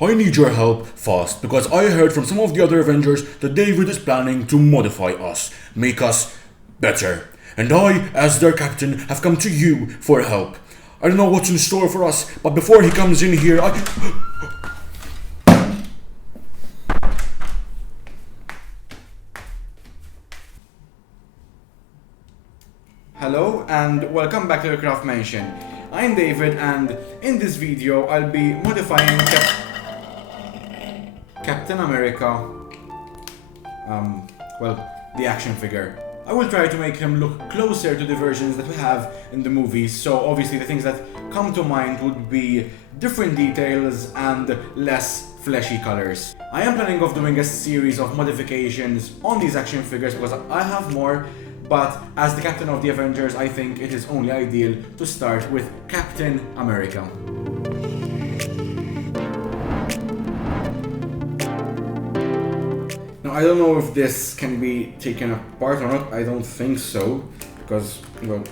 I need your help fast because I heard from some of the other Avengers that David is planning to modify us, make us better. And I, as their captain, have come to you for help. I don't know what's in store for us, but before he comes in here, Hello and welcome back to the Craft Mansion. I'm David and in this video I'll be modifying Captain America, the action figure. I will try to make him look closer to the versions that we have in the movies, so obviously the things that come to mind would be different details and less fleshy colors. I am planning of doing a series of modifications on these action figures because I have more, but as the captain of the Avengers, I think it is only ideal to start with Captain America. Now, I don't know if this can be taken apart or not. I don't think so, because, well,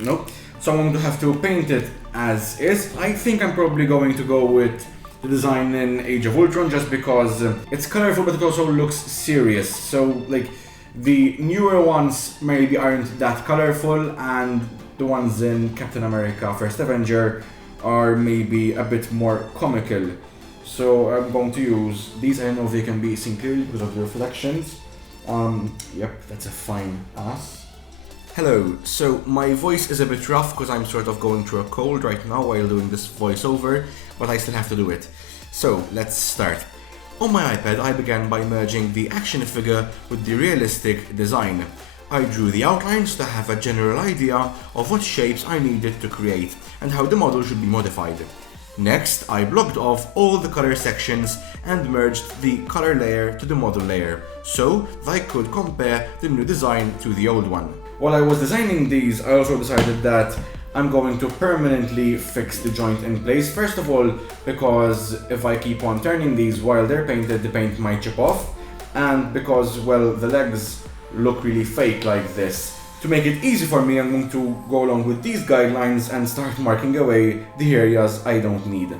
no. So I'm going to have to paint it as is. I think I'm probably going to go with the design in Age of Ultron just because it's colorful, but it also looks serious. So, like, the newer ones maybe aren't that colorful, and the ones in Captain America First Avenger are maybe a bit more comical. So I'm going to use these. I don't know if they can be seen clearly because of the reflections. Yep, that's a fine ass. Hello, so my voice is a bit rough because I'm sort of going through a cold right now while doing this voiceover, but I still have to do it. So let's start. On my iPad, I began by merging the action figure with the realistic design. I drew the outlines to have a general idea of what shapes I needed to create and how the model should be modified. Next, I blocked off all the color sections and merged the color layer to the model layer, so that I could compare the new design to the old one. While I was designing these, I also decided that I'm going to permanently fix the joint in place. First of all, because if I keep on turning these while they're painted, the paint might chip off, and because, well, the legs look really fake like this. To make it easy for me, I'm going to go along with these guidelines and start marking away the areas I don't need.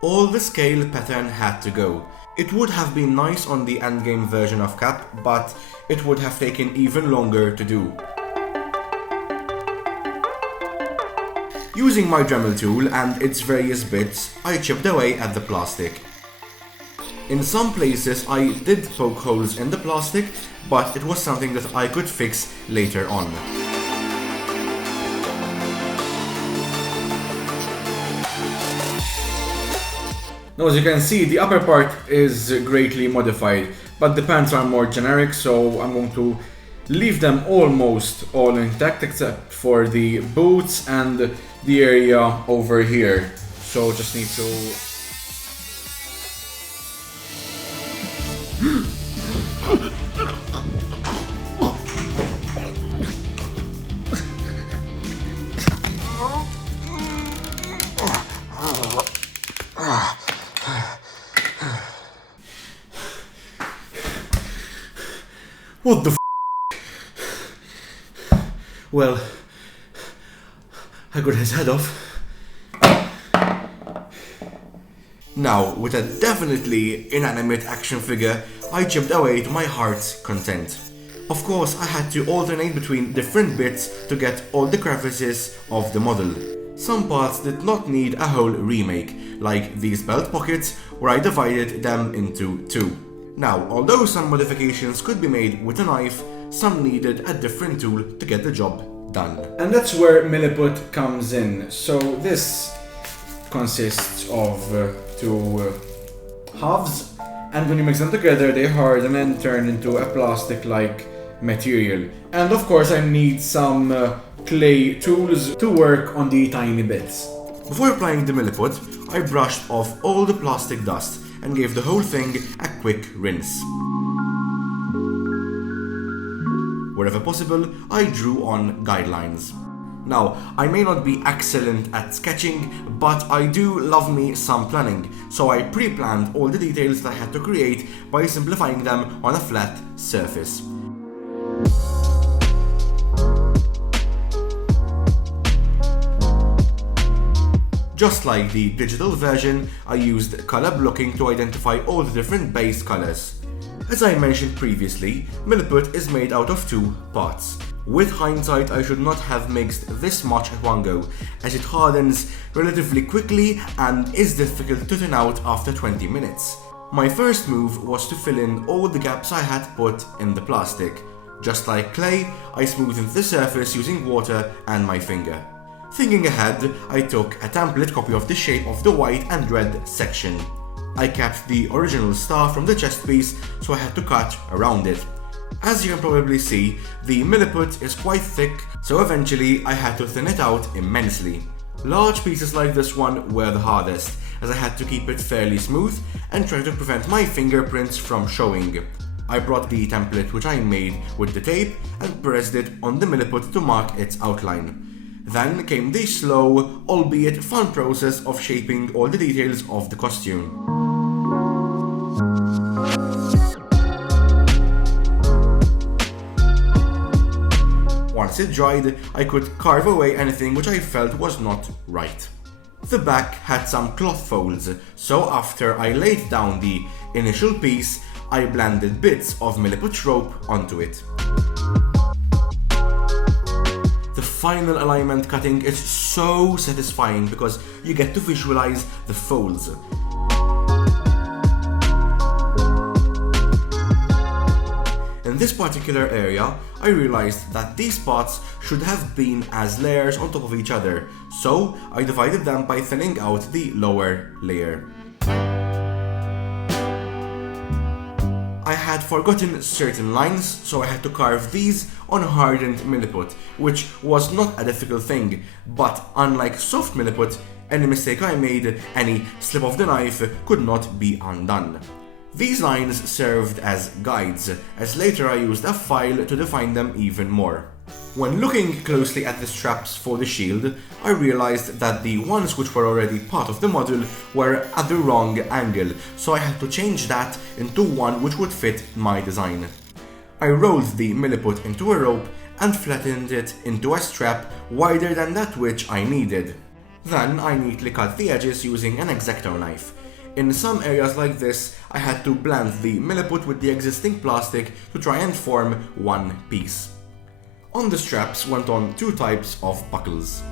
All the scale pattern had to go. It would have been nice on the endgame version of Cap, but it would have taken even longer to do. Using my Dremel tool and its various bits, I chipped away at the plastic. In some places I did poke holes in the plastic, but it was something that I could fix later on. Now, as you can see, the upper part is greatly modified, but the pants are more generic, so I'm going to leave them almost all intact except for the boots and the area over here. So just need to... What the f***? Well, I got his head off. Now, with a definitely inanimate action figure, I chipped away to my heart's content. Of course, I had to alternate between different bits to get all the crevices of the model. Some parts did not need a whole remake, like these belt pockets where I divided them into two. Now, although some modifications could be made with a knife, some needed a different tool to get the job done. And that's where Milliput comes in. So this consists of two halves, and when you mix them together they harden and turn into a plastic-like material. And of course I need some clay tools to work on the tiny bits. Before applying the Milliput, I brushed off all the plastic dust and gave the whole thing a quick rinse. Wherever possible, I drew on guidelines. Now, I may not be excellent at sketching, but I do love me some planning, so I pre-planned all the details that I had to create by simplifying them on a flat surface. Just like the digital version, I used color blocking to identify all the different base colors. As I mentioned previously, Milliput is made out of two parts. With hindsight, I should not have mixed this much at one go, as it hardens relatively quickly and is difficult to thin out after 20 minutes. My first move was to fill in all the gaps I had put in the plastic. Just like clay, I smoothed the surface using water and my finger. Thinking ahead, I took a template copy of the shape of the white and red section. I kept the original star from the chest piece, so I had to cut around it. As you can probably see, the Milliput is quite thick, so eventually I had to thin it out immensely. Large pieces like this one were the hardest, as I had to keep it fairly smooth and try to prevent my fingerprints from showing. I brought the template which I made with the tape and pressed it on the Milliput to mark its outline. Then came the slow, albeit fun process of shaping all the details of the costume. Once it dried, I could carve away anything which I felt was not right. The back had some cloth folds, so after I laid down the initial piece, I blended bits of Milliput rope onto it. The final alignment cutting is so satisfying because you get to visualize the folds. In this particular area, I realized that these parts should have been as layers on top of each other, so I divided them by thinning out the lower layer. I had forgotten certain lines, so I had to carve these on hardened Milliput, which was not a difficult thing, but unlike soft Milliput, any mistake I made, any slip of the knife, could not be undone. These lines served as guides, as later I used a file to define them even more. When looking closely at the straps for the shield, I realized that the ones which were already part of the model were at the wrong angle, so I had to change that into one which would fit my design. I rolled the Milliput into a rope and flattened it into a strap wider than that which I needed. Then I neatly cut the edges using an X-Acto knife. In some areas like this, I had to blend the Milliput with the existing plastic to try and form one piece. On the straps went on two types of buckles.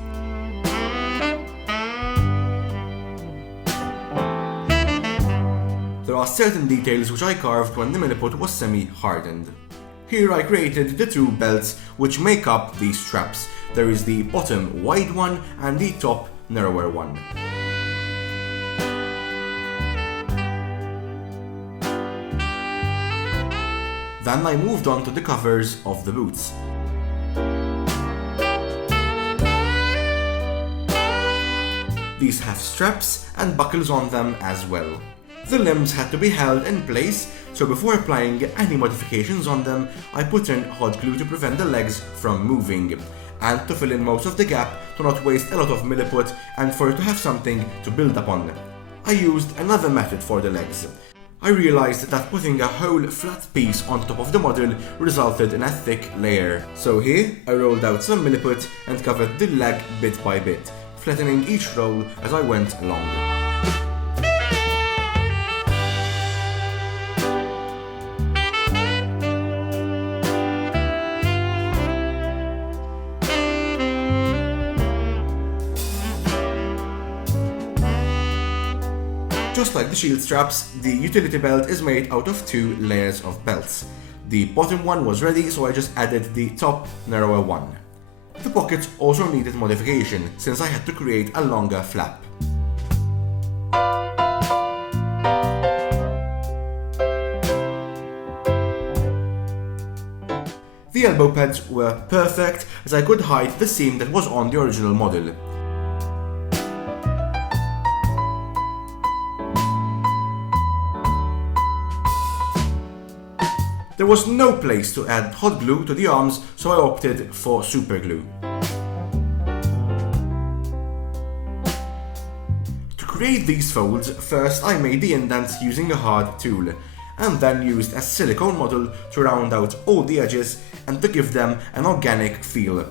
There are certain details which I carved when the Milliput was semi-hardened. Here I created the two belts which make up the straps. There is the bottom wide one and the top narrower one. Then I moved on to the covers of the boots. These have straps and buckles on them as well. The limbs had to be held in place, so before applying any modifications on them, I put in hot glue to prevent the legs from moving, and to fill in most of the gap to not waste a lot of Milliput and for it to have something to build upon. I used another method for the legs. I realized that putting a whole flat piece on top of the model resulted in a thick layer. So here, I rolled out some Milliput and covered the leg bit by bit, flattening each roll as I went along. Just like the shield straps, the utility belt is made out of two layers of belts. The bottom one was ready, so I just added the top, narrower one. The pockets also needed modification, since I had to create a longer flap. The elbow pads were perfect, as I could hide the seam that was on the original model. There was no place to add hot glue to the arms, so I opted for super glue. To create these folds, first I made the indents using a hard tool, and then used a silicone model to round out all the edges and to give them an organic feel.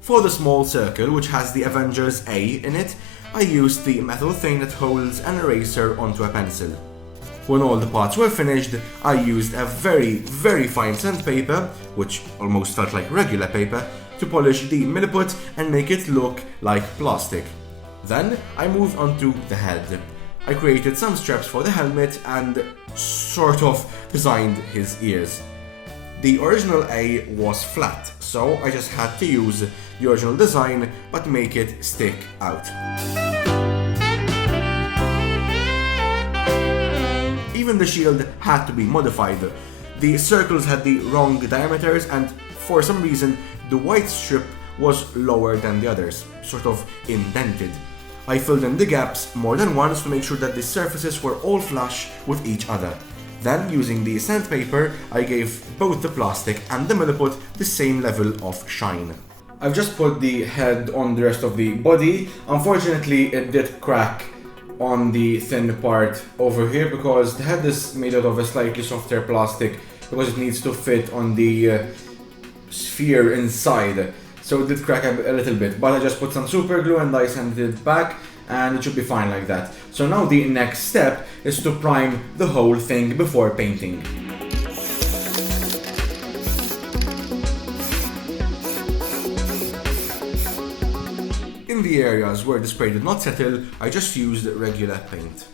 For the small circle, which has the Avengers A in it, I used the metal thing that holds an eraser onto a pencil. When all the parts were finished, I used a very fine sandpaper, which almost felt like regular paper, to polish the milliput and make it look like plastic. Then I moved on to the head. I created some straps for the helmet and sort of designed his ears. The original A was flat, so I just had to use the original design but make it stick out. Even the shield had to be modified. The circles had the wrong diameters and for some reason the white strip was lower than the others, sort of indented. I filled in the gaps more than once to make sure that the surfaces were all flush with each other. Then, using the sandpaper, I gave both the plastic and the milliput the same level of shine. I've just put the head on the rest of the body. Unfortunately, it did crack on the thin part over here because the head is made out of a slightly softer plastic because it needs to fit on the sphere inside. So it did crack a little bit, but I just put some super glue and I sanded it back and it should be fine like that. So now the next step is to prime the whole thing before painting. In the areas where the spray did not settle, I just used regular paint.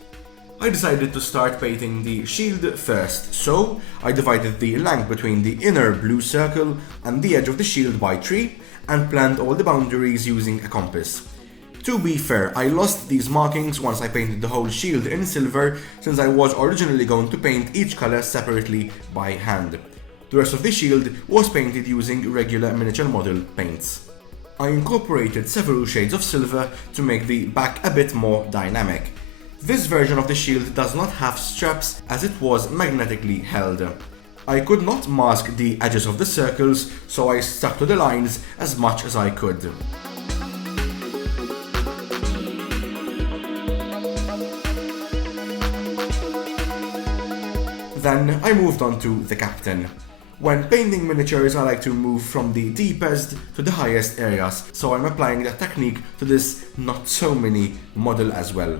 I decided to start painting the shield first, so I divided the length between the inner blue circle and the edge of the shield by 3 and planned all the boundaries using a compass. To be fair, I lost these markings once I painted the whole shield in silver since I was originally going to paint each color separately by hand. The rest of the shield was painted using regular miniature model paints. I incorporated several shades of silver to make the back a bit more dynamic. This version of the shield does not have straps as it was magnetically held. I could not mask the edges of the circles, so I stuck to the lines as much as I could. Then I moved on to the captain. When painting miniatures, I like to move from the deepest to the highest areas, so I'm applying that technique to this not so mini model as well.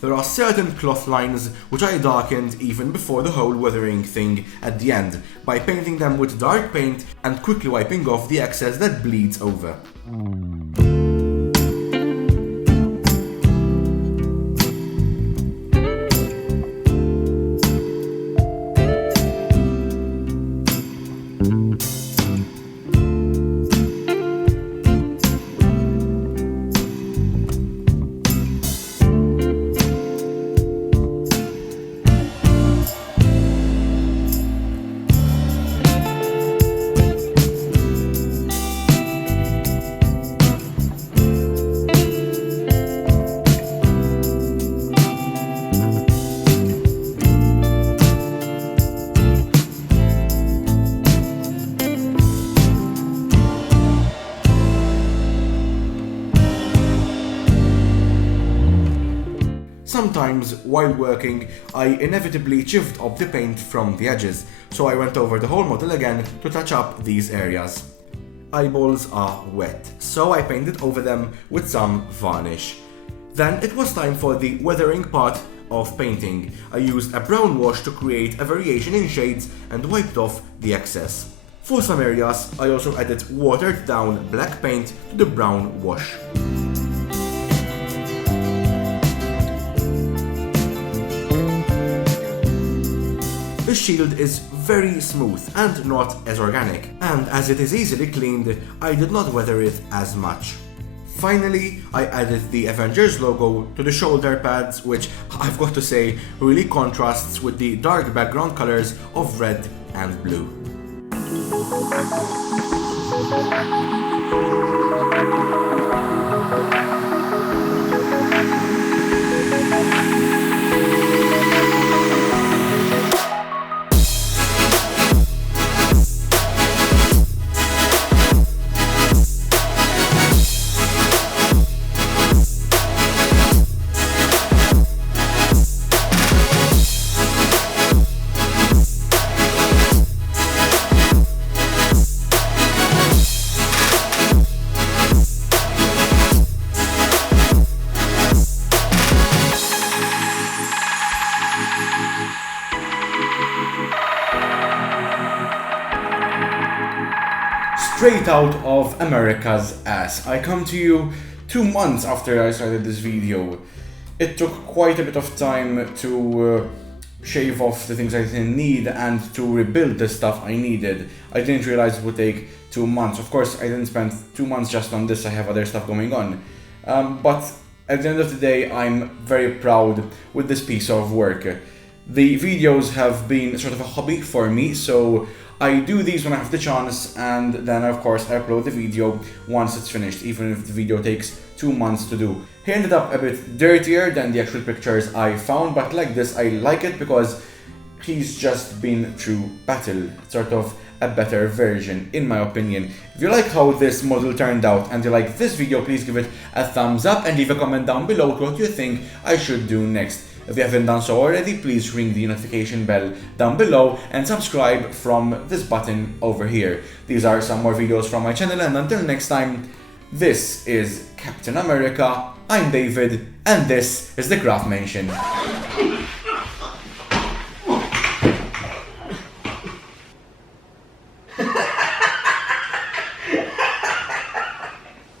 There are certain cloth lines which I darkened even before the whole weathering thing at the end by painting them with dark paint and quickly wiping off the excess that bleeds over. Sometimes, while working, I inevitably chipped up the paint from the edges, so I went over the whole model again to touch up these areas. Eyeballs are wet, so I painted over them with some varnish. Then it was time for the weathering part of painting. I used a brown wash to create a variation in shades and wiped off the excess. For some areas, I also added watered down black paint to the brown wash. The shield is very smooth and not as organic, and as it is easily cleaned, I did not weather it as much. Finally, I added the Avengers logo to the shoulder pads, which I've got to say really contrasts with the dark background colors of red and blue. straight out of America's ass. I come to you 2 months after I started this video. It took quite a bit of time to shave off the things I didn't need and to rebuild the stuff I needed. I didn't realize it would take 2 months. Of course, I didn't spend 2 months just on this, I have other stuff going on. But at the end of the day, I'm very proud with this piece of work. The videos have been sort of a hobby for me, so I do these when I have the chance, and then of course I upload the video once it's finished, even if the video takes 2 months to do. He ended up a bit dirtier than the actual pictures I found, but like this I like it because he's just been through battle. It's sort of a better version, in my opinion. If you like how this model turned out and you like this video, please give it a thumbs up and leave a comment down below what you think I should do next. If you haven't done so already, please ring the notification bell down below and subscribe from this button over here. These are some more videos from my channel, and until next time, this is Captain America, I'm David, and this is the Craft Mansion.